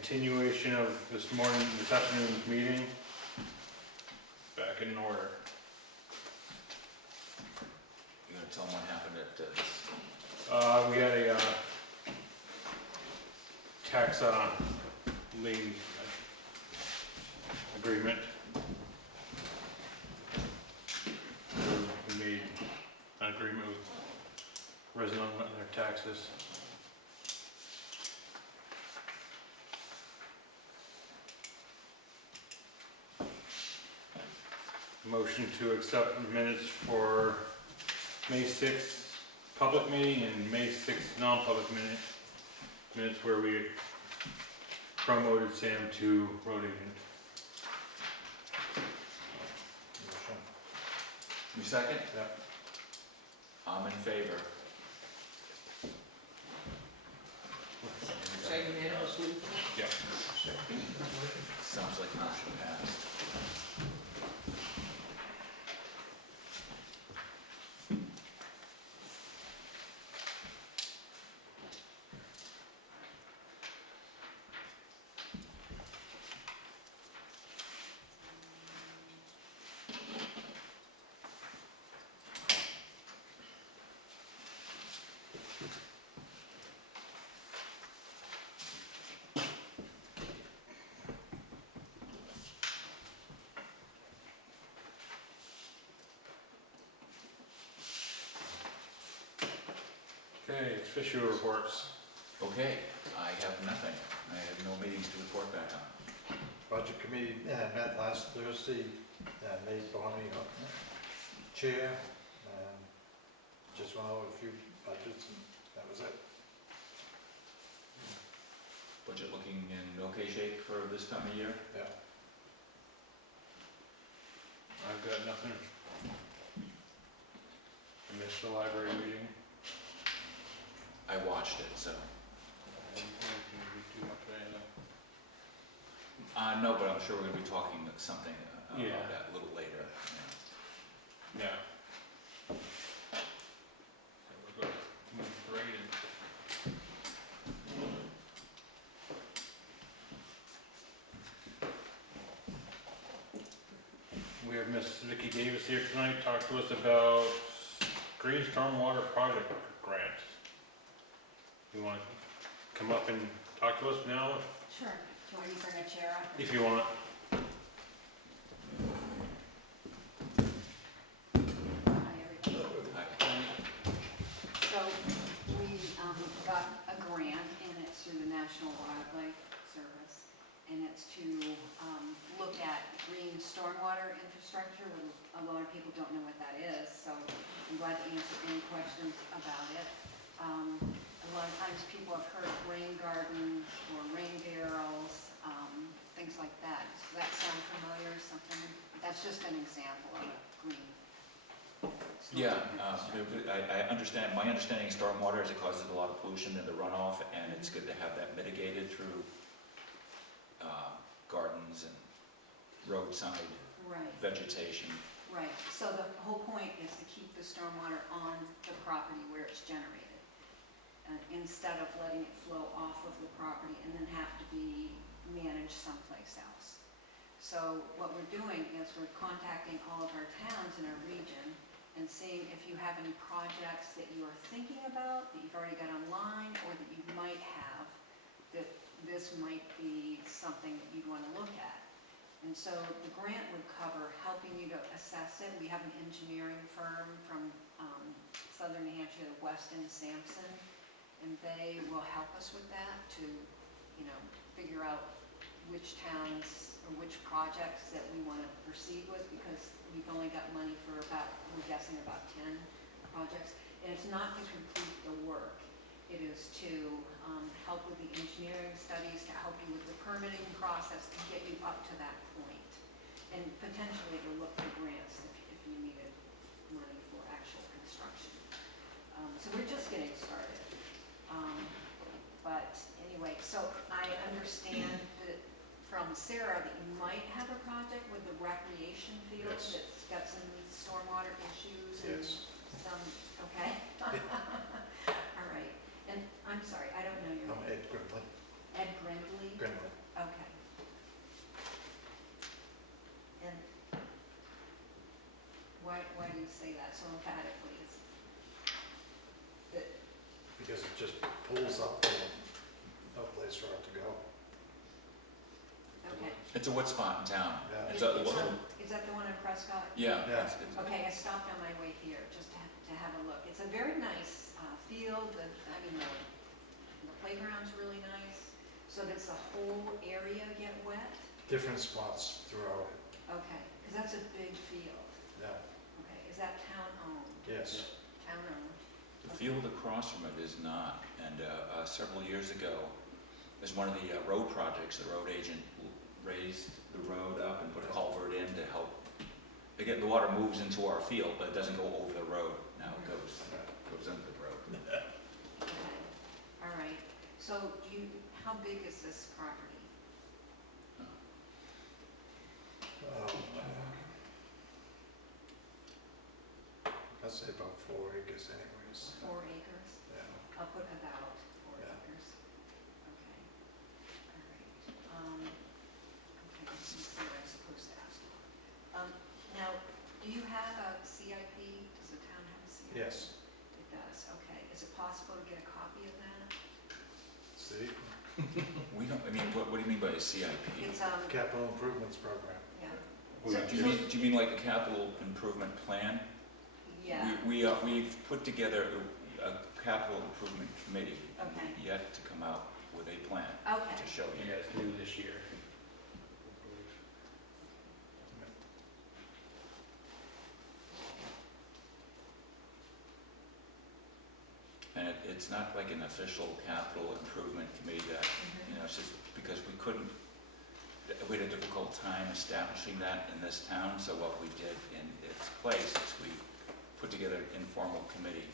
continuation of this afternoon's meeting. Back in order. You gonna tell them what happened at this? We had a tax lien agreement. We made an agreement with residents on their taxes. Motion to accept minutes for May 6th public meeting and May 6th non-public minutes where we promoted Sam to road agent. You second? Yep. I'm in favor. Say unanimously? Yeah. Sounds like motion passed. Okay, official reports. Okay, I have nothing. I have no meetings to report back on. Budget committee met last Thursday, made Bonnie chair, just went over a few budgets and that was it. Budget looking in okay shape for this time of year? Yeah. I've got nothing. I missed the library meeting. I watched it, so. I didn't think it would be too much of anything. No, but I'm sure we're gonna be talking something Yeah. about that a little later. Yeah. So we'll go move right in. We have Miss Vicki Davis here tonight to talk to us about Green Stormwater Project Grant. You want to come up and talk to us now, Sure. Do you want me to bring a chair up? if you want? Hi, everybody. Hi. So we got a grant, and it's through the National Wildlife Service, and it's to look at green stormwater infrastructure. A lot of people don't know what that is, so I'm glad to answer any questions about it. A lot of times people have heard of rain gardens or rain barrels, things like that. Does that sound familiar, something? That's just an example of a green. Yeah, stormwater infrastructure. I understand, my understanding of stormwater is it causes a lot of pollution in the runoff, and it's good to have that mitigated through gardens and roadside Right. vegetation. Right, so the whole point is to keep the stormwater on the property where it's generated, instead of letting it flow off of the property and then have to be managed someplace else. So what we're doing is we're contacting all of our towns in our region and seeing if you have any projects that you are thinking about, that you've already got online, or that you might have, that this might be something that you'd want to look at. And so the grant would cover helping you to assess it. We have an engineering firm from southern New Hampshire, Weston Sampson, and they will help us with that to, figure out which towns or which projects that we want to proceed with, because we've only got money for we're guessing about 10 projects. And it's not to complete the work. It is to help with the engineering studies, to help you with the permitting process, to get you up to that point. And potentially to look for grants if you needed money for actual construction. So we're just getting started. But anyway, so I understand that from Sarah that you might have a project with the recreation field Yes. that's got some stormwater issues and Yes. some, okay? All right. And I'm sorry, I don't know your I'm name. Ed Grimley. Ed Brindley? Grimley. that so emphatically, is that, Because it just pulls up there, no place for it to go. okay. It's a wet spot in town. Yeah. It's a, Is that the one in Prescott? yeah, Yeah. Okay, I stopped on my way here just to have a look. It's a very nice field, the playground's really nice. So does the whole area get wet? Different spots throughout it, Okay, because that's a big field. yeah, Okay, is that town-owned? yes. Town-owned? the field across from it is not, and several years ago, as one of the road projects, the road agent raised the road up and put a culvert in to help. Again, the water moves into our field, but it doesn't go over the road, now it goes under the road. Okay, all right. So how big is this property? I'd say about 4 acres anyways. 4 acres? Yeah. I'll put about 4 Yeah. acres. Okay, all right. Okay, let me see what I'm supposed to ask for. Now, do you have a CIP? Does the town have a CIP? Yes. It does, okay. Is it possible to get a copy of that? See, We don't, I mean, what do you mean by a CIP? It's, capital improvements program. yeah. We- So- Do you mean like a capital improvement plan? Yeah, We've put together a capital improvement committee. and Okay. we've Yet to come out with a plan okay. to show you. Yeah, it's new this year. And it's not like an official capital improvement committee that, you know, it's just because we had a difficult time establishing that in this town, so what we did in its place is we put together an informal committee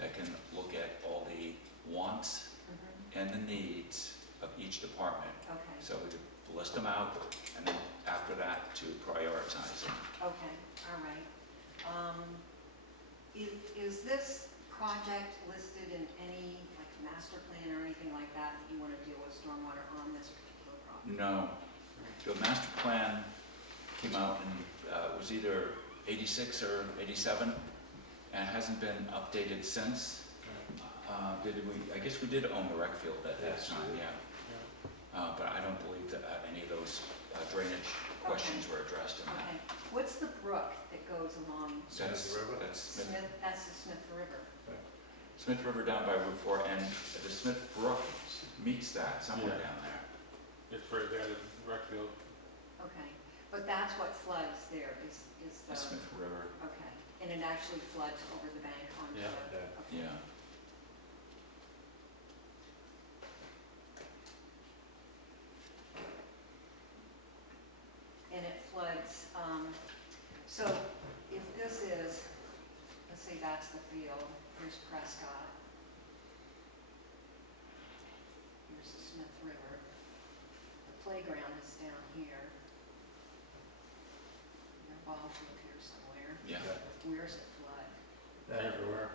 that can look at all the wants Mhm. and the needs of each department. Okay, So we could list them out, and then after that, to prioritize them. okay, all right. Is this project listed in any, like, master plan or anything like that, that you want to deal with stormwater on this particular property? No, the master plan came out in, it was either 86 or 87, and it hasn't been updated since. I guess we did own the rec field at that Yes, we time, did. yeah. But I don't believe that any of those drainage questions were addressed in that. Okay, what's the brook that goes along Smith River? That's Smith, that's the Smith River? Smith River down by Route 4, and the Smith Brook meets that somewhere Yeah. down there. It's right there, the rec field. Okay, but that's what floods there, is The the, Smith River, okay, and it actually floods over the bank onto Yeah. the, Yeah. okay. yeah. And it floods, so if this is, let's say that's the field, here's Prescott. Here's the Smith River. The playground is down here. Your ball field here somewhere. Yeah, Where's it flood? Everywhere.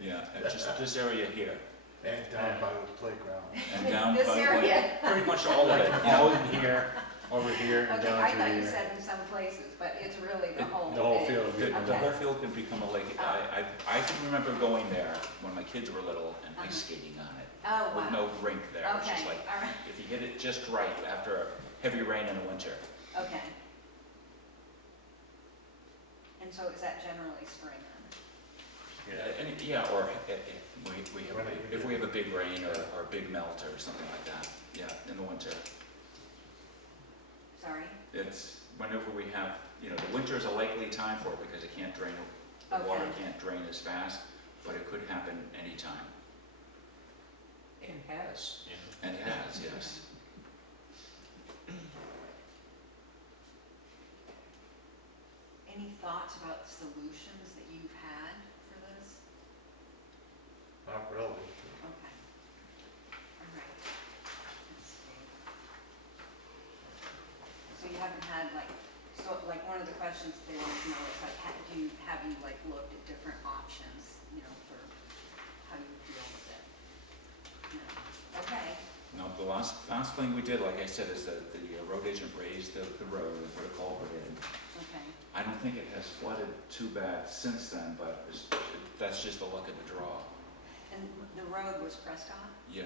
yeah, it's just this area here, And down by the playground. and down This by, area. pretty much all of it, All yeah. in here, over here, and Okay, down I through thought you here. said in some places, but it's really the whole thing. The whole field. The Okay. whole field can become a lake. I can remember going there when my kids were little and ice skating on it, Oh, with wow. no rink there. It's Okay, just like, all right, if you hit it just right after a heavy rain in the winter. okay. And so is that generally spring then? Yeah. Or if we have a big rain or a big melt or something like that, yeah, in the winter. Sorry? It's whenever we have, you know, the winter is a likely time for it because it can't drain, the water Okay. can't drain as fast, but it could happen anytime. And has. And it has, yes. Any thoughts about solutions that you've had for this? Not really. Okay. All right. Let's see. So you haven't had like, so like one of the questions they want to know is like, have you like looked at different options, you know, for how you would deal with it? No. Okay. No, the last thing we did, like I said, is that the road agent raised the road and put a culvert in. Okay. I don't think it has flooded too bad since then, but that's just the luck of the draw. And the road was Prescott? Yeah.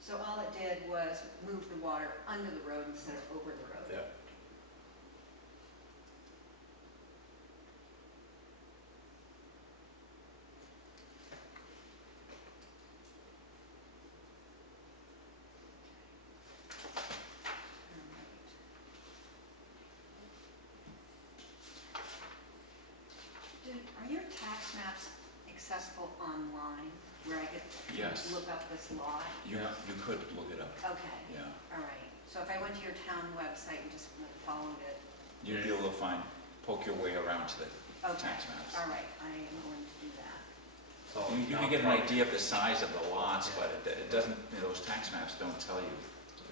So all it did was move the water under the road instead of over the road? Yeah. Are your tax maps accessible online, where I could Yes. look up this lot? You could look it up, Okay, yeah. all right. So if I went to your town website and just followed it, You'd be able to poke your way around to the okay, tax maps. all right, I am going to do that. So You can get an idea of the size of the lots, but it doesn't, those tax maps don't tell you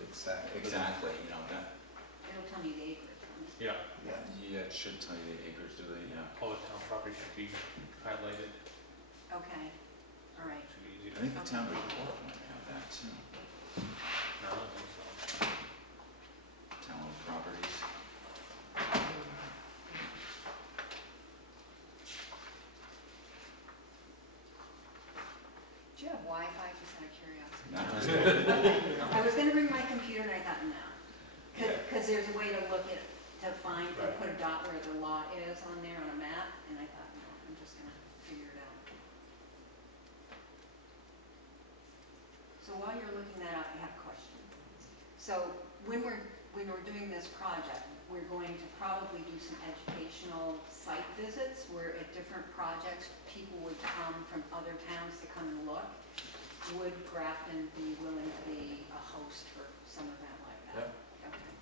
exactly. exactly, that, It'll tell me the acreage. Yeah, yeah, it should tell you the acres, do they, yeah. all the town property should be highlighted, Okay, all right. should be easy I to. think the town report might have that too, No, I don't think so. town properties. Do you have Wi-Fi, just out of curiosity? Not I was gonna bring my computer and I thought, no. Cause there's a way to look at, to find, and Right. put a dot where the lot is on there on a map, and I thought, no, I'm just gonna figure it out. So while you're looking that up, I have a question. So when we're doing this project, we're going to probably do some educational site visits where at different projects, people would come from other towns to come and look. Would Grafton be willing to be a host for some event like that? Okay.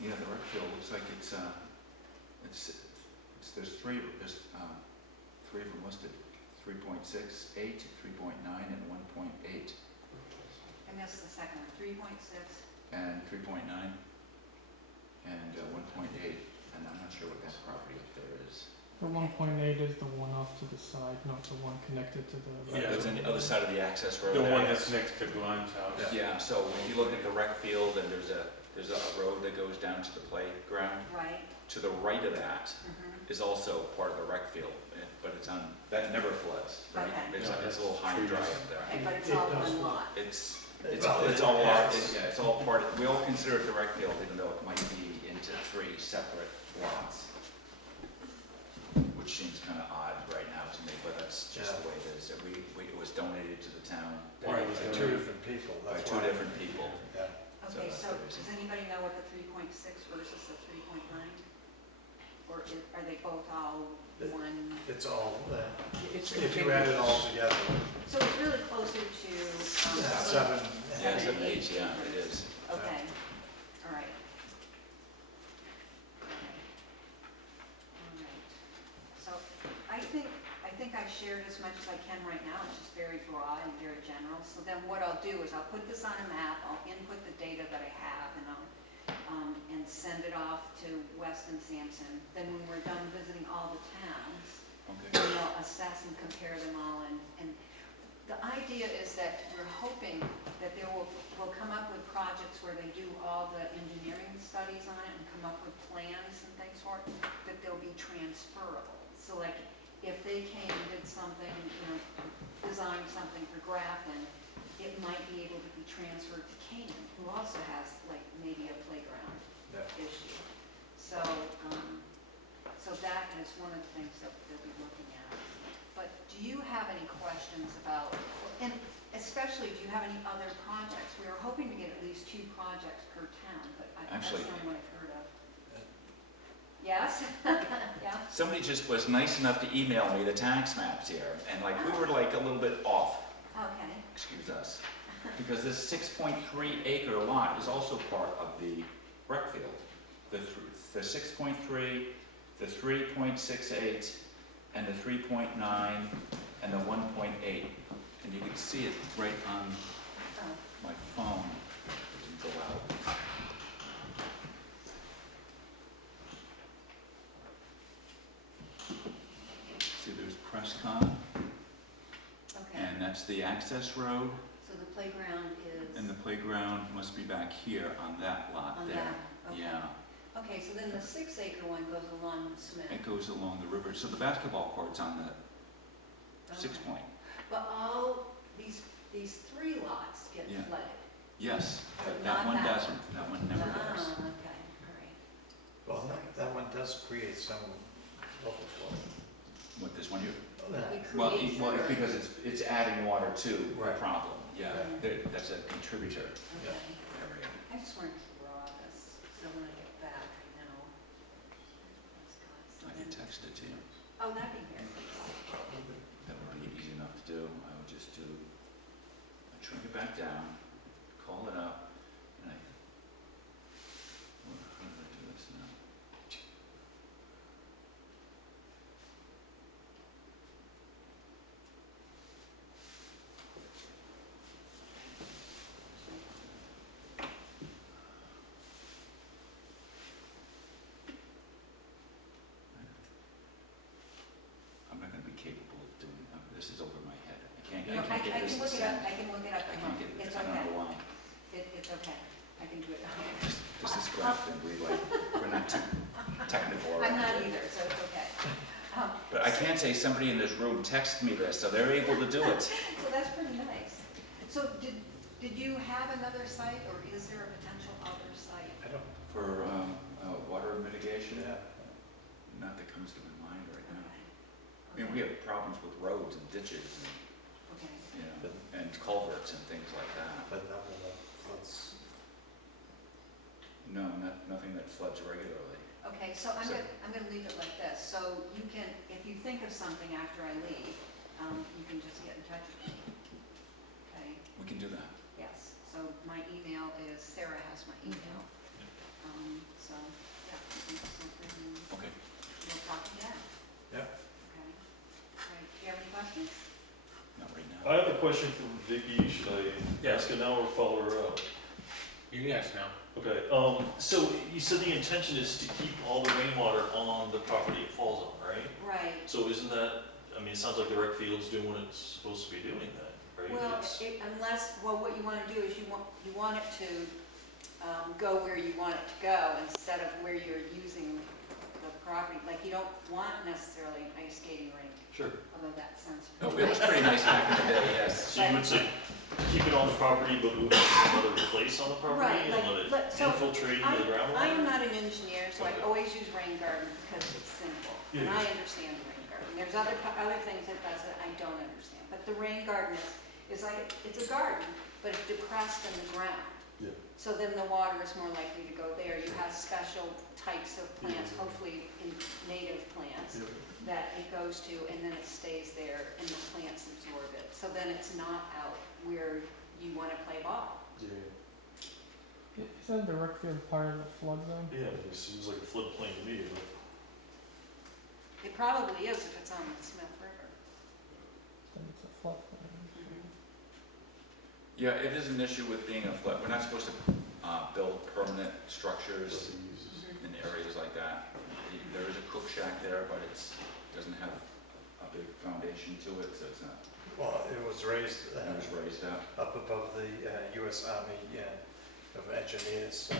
Yeah, the rec field looks like there's three of them listed, 3.68, 3.9, and 1.8, I missed the second one, 3.6. and 3.9, and 1.8, and I'm not sure what that property up there is. The 1.8 is the one off to the side, not the one connected to the. Yeah. It's on the other side of the access road. The one there. that's next to Glenn's house. Yeah, so if you look at the rec field, and there's a road that goes down to the playground. Right? To the right of that Mm-hmm. is also part of the rec field, but it's on, that never floods, right? Okay. It's Yeah, a little high trees. dry up there. Okay, but it's all one lot. It's Well, all, it's- yeah, it's all part of, we all consider it the rec field, even though it might be into 3 separate lots. Which seems kind of odd right now to me, but that's just the way it is. It was donated to the town. Right, was by the- two different people, By that's 2 why. different people. Yeah. Okay, that's so the reason. does anybody know what the 3.6 versus the 3.9? Or are they both all one? It's all, It's if you add it all together, So it's really closer to, 7. Yeah, 7, 8, 8 yeah, it is. okay, all right. All right. So I think I've shared as much as I can right now, it's just very broad and very general. So then what I'll do is I'll put this on a map, I'll input the data that I have, and I'll and send it off to West and Sampson. Then when we're done visiting all the towns, Okay. then we'll assess and compare them all. And the idea is that we're hoping that we'll come up with projects where they do all the engineering studies on it and come up with plans and things for it, that they'll be transferable. So like, if they came and did something, designed something for Grafton, it might be able to be transferred to Canaan, who also has like maybe a playground Yeah. issue. So, so that is one of the things that they'll be looking at. But do you have any questions about, and especially, do you have any other projects? We were hoping to get at least 2 projects per town, but that's Actually- the only one I've heard of. Yes? Yeah? Somebody just was nice enough to email me the tax maps here, and we were like a little bit off, Okay. excuse us, because this 6.3 acre lot is also part of the rec field. The 6.3, the 3.68, and the 3.9, and the 1.8, and you can see it right on Oh, my phone. It didn't go out. See, there's Prescott, okay, and that's the access road, so the playground is and the playground must be back here on that lot on there. that, okay. Yeah, Okay, so then the 6-acre one goes along with Smith. it goes along the river, so the basketball court's on the 6 Okay. point. But all these 3 lots get Yeah. flooded? Yes, but Not that one that doesn't, that one never does. Ah, okay, all right. Well, that one does create some overflow. What, this one here? It Well, creates well, the- because it's adding water to the Right. problem, yeah, Right. that's a contributor Okay. area. I just wanted to draw this, so when I get back, I know. I can text it to you, Oh, that'd be good. that would be easy enough to do, I would just I'd shrink it back down, call it up, and how do I do this now? I'm not gonna be capable of doing, this is over my head, I can't You know, I get can this to look it up, send. I can look it up I at can't home. get It's this, I don't okay. know why. It's okay. I can do it at home. This is Grafton, we're not too technical I'm around not here. either, so it's okay. But I can't say somebody in this room texted me this, so they're able to do it. So that's pretty nice. So did you have another site, or is there a potential other site? I don't, For water mitigation, yeah, not that comes to my mind right now. Okay. I mean, we have problems with roads and ditches and, Okay. you know, and culverts and things like that. but not when the floods. No, nothing that floods regularly. Okay, so I'm So- gonna leave it like this. So you can, if you think of something after I leave, you can just get in touch with me. Okay, We can do that. yes. So my email is, Sarah has my email. So, yeah, think of something and Okay. we'll talk again. Yeah. Okay. All right, do you have any questions? Not right I now. have a question for Vicky. Should I ask it now or follow her up? You can ask now. Okay, so you said the intention is to keep all the rainwater on the property it falls on, right? Right. So isn't that, I mean, it sounds like the rec field's doing what it's supposed to be doing then, right? Well, It's- unless, well, what you want to do is you want it to go where you want it to go instead of where you're using the property. Like, you don't want necessarily an ice skating rink, Sure. although that sounds. Oh, it was pretty nice back in the day, yes. So you would say, keep it on the property, but move it to another place on the property Right, and let it so infiltrate into the groundwater? I am not an engineer, so I Okay. always use rain garden because it's simple. And Yeah. I understand the rain garden. There's other things it does that I don't understand. But the rain garden is like, it's a garden, but it's depressed in the ground. Yeah. So then the water is more likely to go there. You have special types of plants, Yeah. hopefully in native plants, that it goes to, and then it stays there and the plants absorb it. So then it's not out where you want to play ball. Yeah, Isn't the rec field part of the flood zone? yeah, it seems like a floodplain to me, but. It probably is if it's on the Smith River. Then it's a flood zone. Yeah, it is an issue with being a flood. We're not supposed to build permanent structures in areas like that. There is a cook shack there, but doesn't have a big foundation to it, so it's not, Well, it was raised it was raised up. up above the US Army of Engineers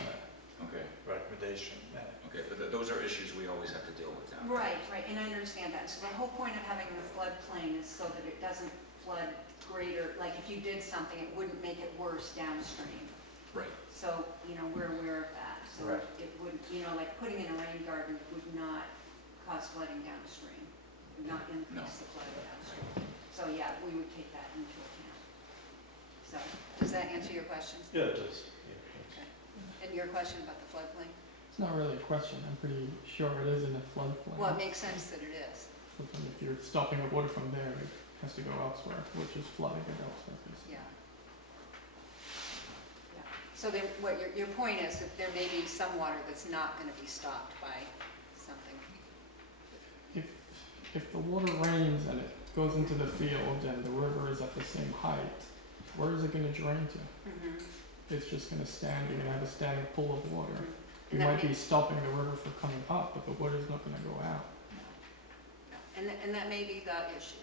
Okay, recommendation. okay, but those are issues we always have to deal with now. Right, and I understand that. So the whole point of having the floodplain is so that it doesn't flood greater, like if you did something, it wouldn't make it worse downstream. Right, So, we're aware of that. So Right. it would, like putting in a rain garden would not cause flooding downstream, would not increase the flooding downstream. So, yeah, we would take that into account. So, does that answer your question? Yeah, it does. Yeah, thanks. And your question about the floodplain? It's not really a question, I'm pretty sure it is in a floodplain. Well, it makes sense that it is. But then if you're stopping the water from there, it has to go elsewhere, which is flooding it elsewhere. Yeah. Yeah. So then, what your point is that there may be some water that's not gonna be stopped by something. If the water rains and it goes into the field and the river is at the same height, where is it gonna drain to? Mhm. It's just gonna stand, you're gonna have a standing pool of water. You And that might be may- stopping the river from coming up, but the water's not gonna go out. And that may be the issue.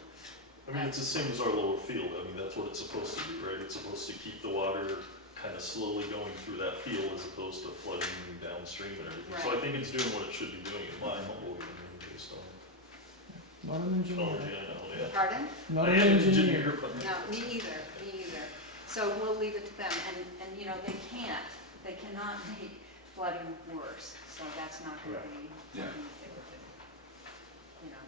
I mean, it's the same as our lower field, I mean, that's what it's supposed to do, right? It's supposed to keep the water kind of slowly going through that field as opposed to flooding downstream and everything. So I Right. think it's doing what it should be doing in my humble opinion, based on Not an engineer, technology I know, yeah. Pardon? not I an am engineer. but No, me either, me either. So we'll leave it to them, and you know, they cannot make flooding worse, so that's not gonna be Yeah. something that they would do. You know,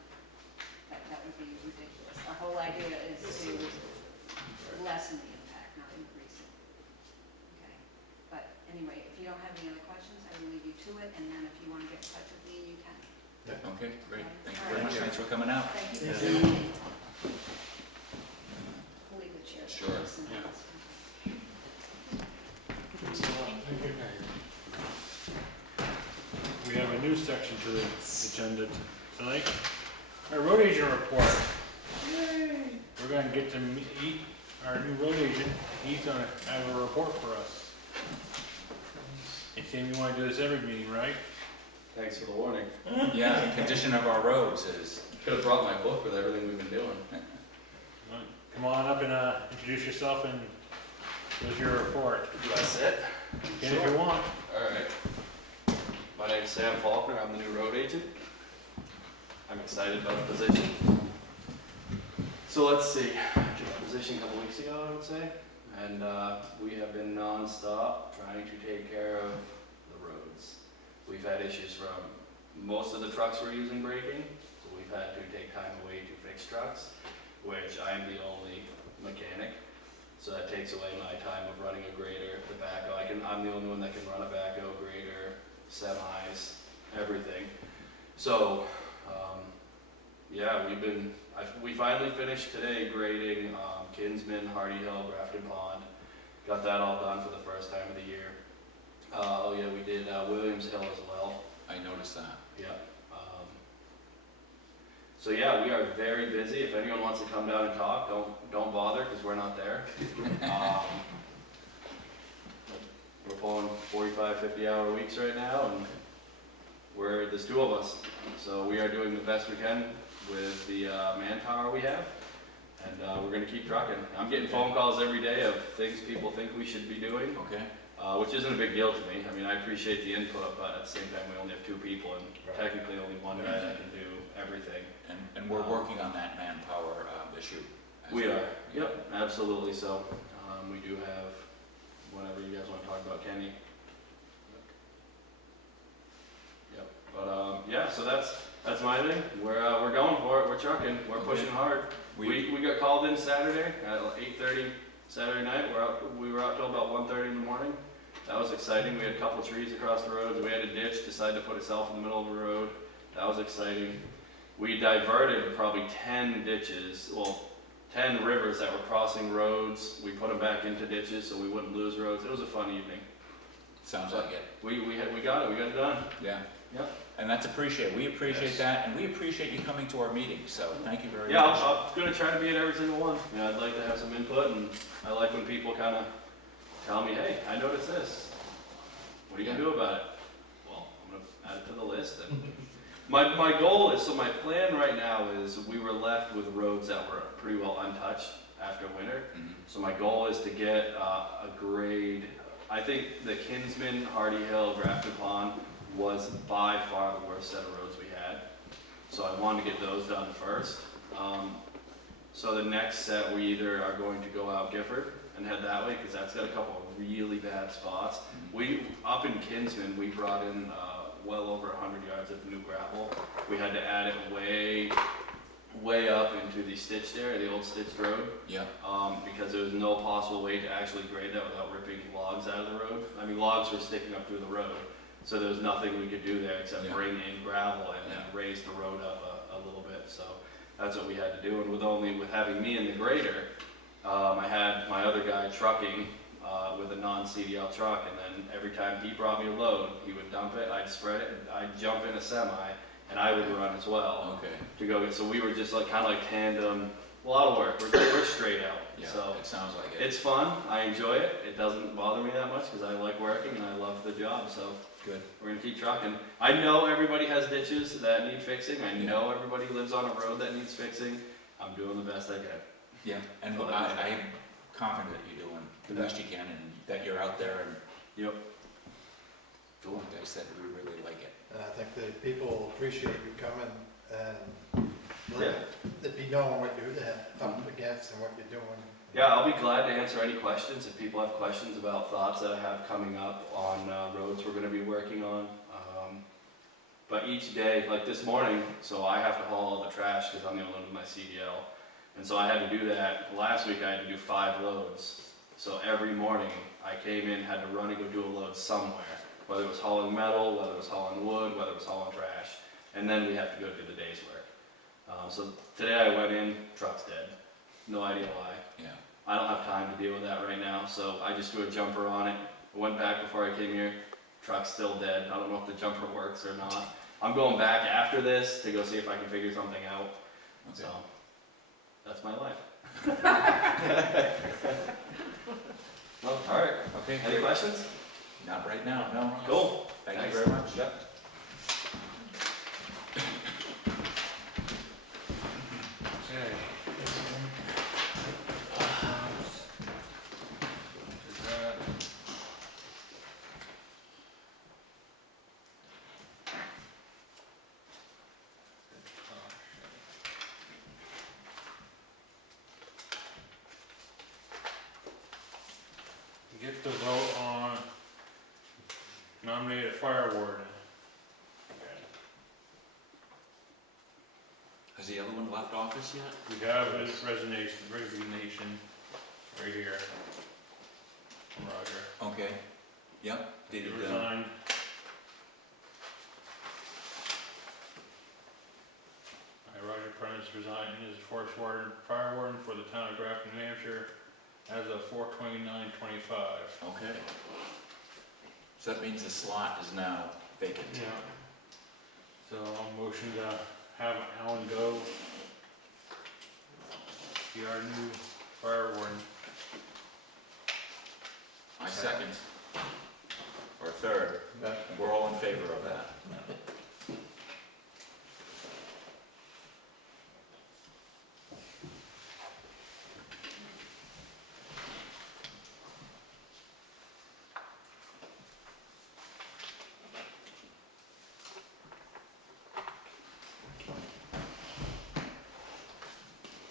that would be ridiculous. Our whole idea is to lessen the impact, not increase it. Okay, but anyway, if you don't have any other questions, I will leave you to it, and then if you wanna get in touch with me, you can. Okay, great, thank you very much, thanks for coming out. Thank you Yeah. for seeing me. We'll leave the chair. to Sure. us and Yeah. that's- Thank you. We have a new section to the agenda tonight. Our road agent report. We're gonna get to meet our new road agent. He's gonna have a report for us. It seems we wanna do this every meeting, right? Thanks for the warning. Yeah, the condition of our roads is, Could have brought my book with everything we've been doing. Come on up and introduce yourself and with your report. Do I sit? And if you want. Alright. My name's Sam Faulkner, I'm the new road agent. I'm excited about the position. So let's see, I took the position a couple weeks ago, I would say. And we have been non-stop trying to take care of the roads. We've had issues from most of the trucks we're using braking, so we've had to take time away to fix trucks, which I'm the only mechanic. So that takes away my time of running a grader, the backhoe. I'm the only one that can run a backhoe, grader, semis, everything. So, yeah, we finally finished today grading Kinsman, Hardy Hill, Grafton Pond. Got that all done for the first time of the year. Oh yeah, we did Williams Hill as well. I noticed that. Yeah. So yeah, we are very busy. If anyone wants to come down and talk, don't bother because we're not there. We're pulling 45, 50-hour weeks right now, and there's two of us. So we are doing the best we can with the manpower we have, and we're gonna keep trucking. I'm getting phone calls every day of things people think we should be doing, Okay, which isn't a big deal to me. I mean, I appreciate the input, but at the same time, we only have two people, and technically only one guy that can do everything. and we're working on that manpower issue. as We well. are, yep, absolutely. So, we do have, whenever you guys wanna talk about Kenny. Yep, but, yeah, so that's my thing. We're going for it, we're trucking, we're pushing hard. We got called in Saturday at 8:30 Saturday night. We were out till about 1:30 in the morning. That was exciting. We had a couple trees across the roads. We had a ditch, decided to put itself in the middle of the road. That was exciting. We diverted probably 10 ditches, 10 rivers that were crossing roads. We put them back into ditches so we wouldn't lose roads. It was a fun evening. Sounds like it, We got it done. yeah. Yep. And that's appreciated, we appreciate Yes. that, and we appreciate you coming to our meetings, so thank you very Yeah, much. I'm gonna try to be at every single one. Yeah, I'd like to have some input, and I like when people kind of tell me, hey, I noticed this. What are you gonna do about it? Well, I'm gonna add it to the list. And my goal is, so my plan right now is we were left with roads that were pretty well untouched after winter. Mhm. So my goal is to get a grade. I think the Kinsman, Hardy Hill, Grafton Pond was by far the worst set of roads we had. So I wanted to get those done first. So the next set, we either are going to go out Gifford and head that way, because that's got a couple of really bad spots. Up in Kinsman, we brought in well over 100 yards of new gravel. We had to add it way up into the stitched area, the old stitched road. Yeah, Because there was no possible way to actually grade that without ripping logs out of the road. I mean, logs were sticking up through the road, so there was nothing we could do there except Yeah. bring in gravel and then raise the road up a little bit. So that's what we had to do. And with having me in the grader, I had my other guy trucking with a non-CDL truck, and then every time he brought me a load, he would dump it, I'd spread it, and I'd jump in a semi and I would run as well Okay, to go get, so we were just like, kinda like tandem, a lot of work, we're straight out, yeah, so. it sounds like it. It's fun, I enjoy it, it doesn't bother me that much, cause I like working and I love the job, so. Good. We're gonna keep trucking. I know everybody has ditches that need fixing, I know everybody lives on a road that needs fixing, I'm doing the best I can. Yeah, and Well, I'm confident that you're doing the best you can and that you're out there and Yep. doing, like I said, we really like it. And I think the people appreciate you coming and Yeah. let it be known what you're up against and what you're doing. Yeah, I'll be glad to answer any questions, if people have questions about thoughts that I have coming up on roads we're gonna be working on. But each day, like this morning, so I have to haul all the trash, cause I'm the only one with my CDL. And so I had to do that, last week I had to do 5 loads. So every morning, I came in, had to run and go do a load somewhere, whether it was hauling metal, whether it was hauling wood, whether it was hauling trash, and then we have to go do the day's work. So today I went in, truck's dead, no idea why. Yeah. I don't have time to deal with that right now, so I just threw a jumper on it. I went back before I came here, truck's still dead, I don't know if the jumper works or not. I'm going back after this to go see if I can figure something out, Okay. so that's my life. Well, alright, Okay, any great. questions? Not right now, no. Cool. Thank you Thanks. very much. Yep. Okay. Is that? Get the vote on nominated fire warden. Has the other one left office yet? We have his resignation right here from Roger. Okay. Yep, He did it, resigned. Roger Prentice resigned as forest warden, fire warden for the town of Grafton, New Hampshire as of 4/29/25. okay. So that means the slot is now vacant. Yeah. So I'll motion to have Alan go. Be our new fire warden. I second. Or third. We're all in favor of that.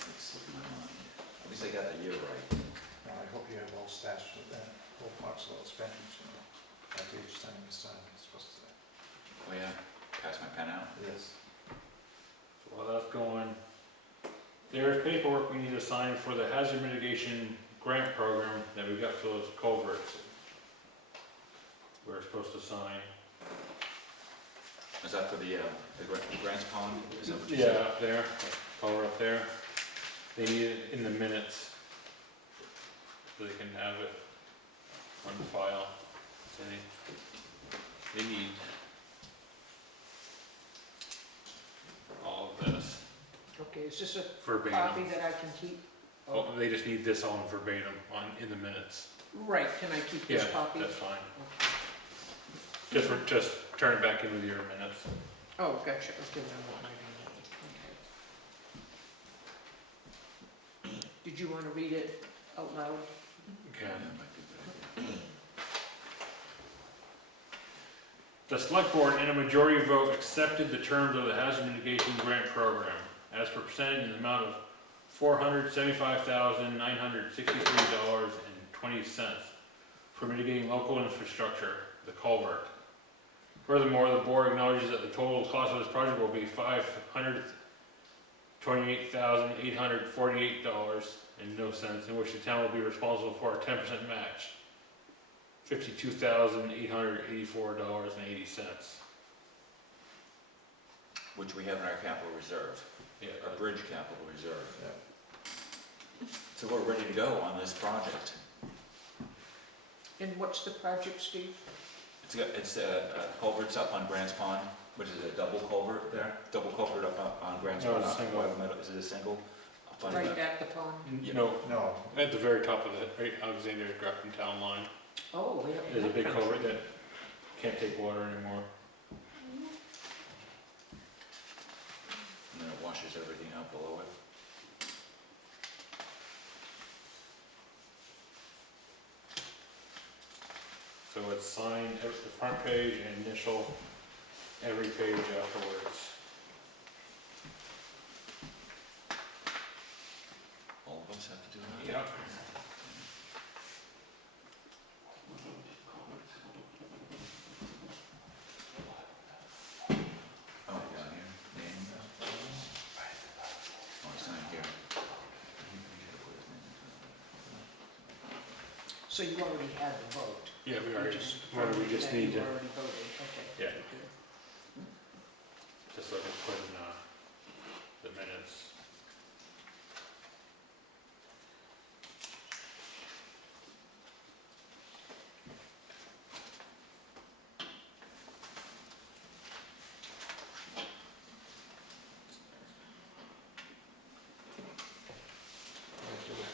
Let's see my mind. At least I got the year right. Now, I hope you have all stashed with that, whole box of those pennies, you know, like each time you sign, it's supposed to say. Oh yeah, pass my pen out. Yes. While that's going, there's paperwork we need to sign for the hazard mitigation grant program that we got for those culverts. We're supposed to sign. Is that for the Grants Pond? Is that what you said? Yeah, up there, culvert up there. They need it in the minutes. So they can have it on file. So they need all of this Okay, is this a verbatim. copy that I can keep? Oh, they just need this on verbatim in the minutes. Right, can I keep this Yeah, copy? that's fine. Okay. Just turn it back in with your minutes. Oh, gotcha, okay, now I'm writing that. Okay. Did you want to read it out loud? Okay. Yeah, that might be a good idea. The select board in a majority vote accepted the terms of the hazard mitigation grant program as per percentage in the amount of $475,963.20 for mitigating local infrastructure, the culvert. Furthermore, the board acknowledges that the total cost of this project will be $528,848.00, in which the town will be responsible for a 10% match. $52,884.80. Which we have in our capital reserve, Yeah, our bridge capital reserve. Yeah. So we're ready to go on this project. And what's the project, Steve? It's culverts up on Grants Pond, What is it, a double culvert there? Double culvert up on Grant's No, Pond? it's a single. Wild Meadow. Is it a single? Up on Right the- at the pond? Yeah. No, No, at the very top of it, right, Alexander Grafton town line, Oh, yeah. there's a big that country. culvert that can't take water anymore. And then it washes everything out below it. So it's signed, the front page and initial every page afterwards. All of us have to do that? Yep. Oh, down here, name. Oh, it's not here. So you already had the vote? Yeah, we You already, just- we just need You to, already voted, okay. Yeah. Good. just like I put in, the minutes.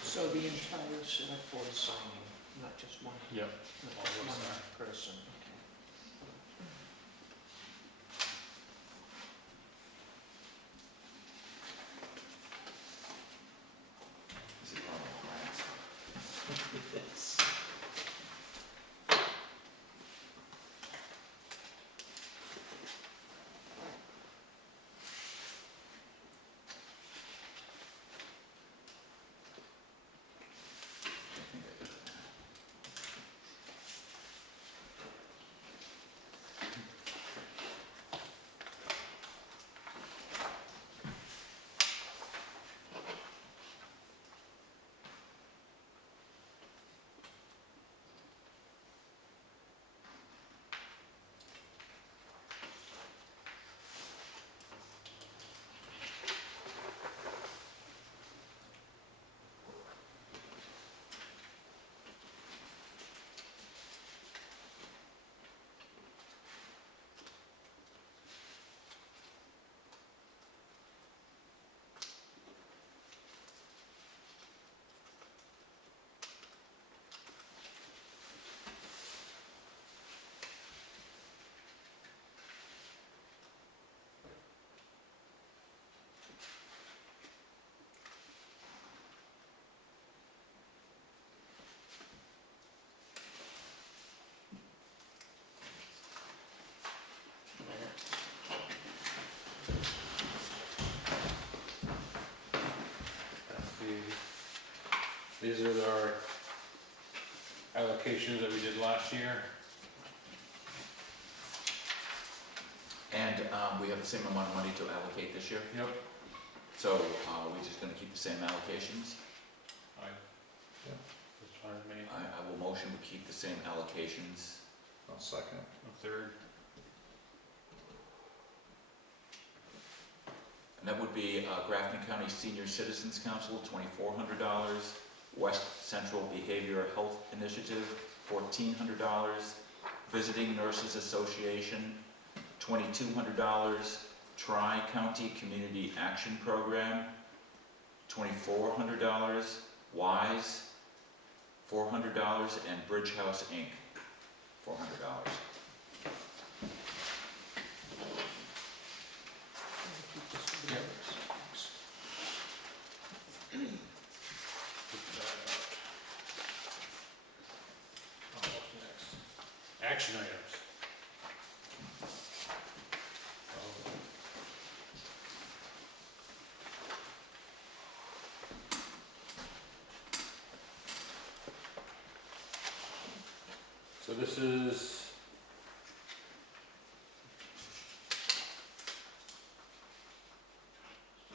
So the entire select board is signing, not just one, Yep. not All just of us one are. person, okay. Is it wrong? yes. These are our allocations that we did last year. And we have the same amount of money to allocate this year, Yep. so we're just gonna keep the same allocations. That's fine with me. I will motion to keep the same allocations. I'll second. A third. And that would be Grafton County Senior Citizens Council, $2,400. West Central Behavioral Health Initiative, $1,400. Visiting Nurses Association, $2,200. Tri-County Community Action Program, $2,400. WISE, $400. And Bridge House Inc., $400. Keep this for the Yep. others. Oh, what's next? Action items. So this is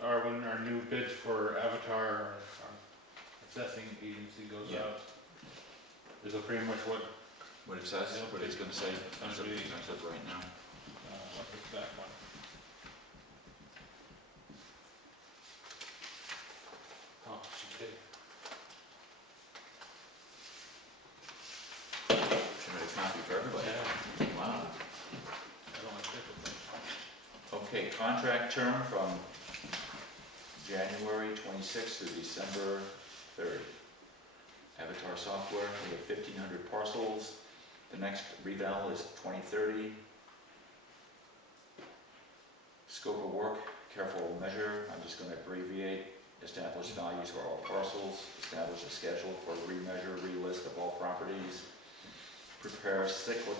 when our new bids for Avatar, our assessing agency goes Yeah. out. This is pretty much what, What it says, what it's gonna say, Gonna as of be- right now. what's the exact one? Oh, she did. Should make a copy for everybody. Yeah, Wow. I don't like paper things. Okay, contract term from January 26th to December 3rd. Avatar Software, we have 1,500 parcels. The next reval is 2030. Scope of work, careful measure, I'm just going to abbreviate. Establish values for all parcels. Establish a schedule for remeasure, relist of all properties. Prepare cyclic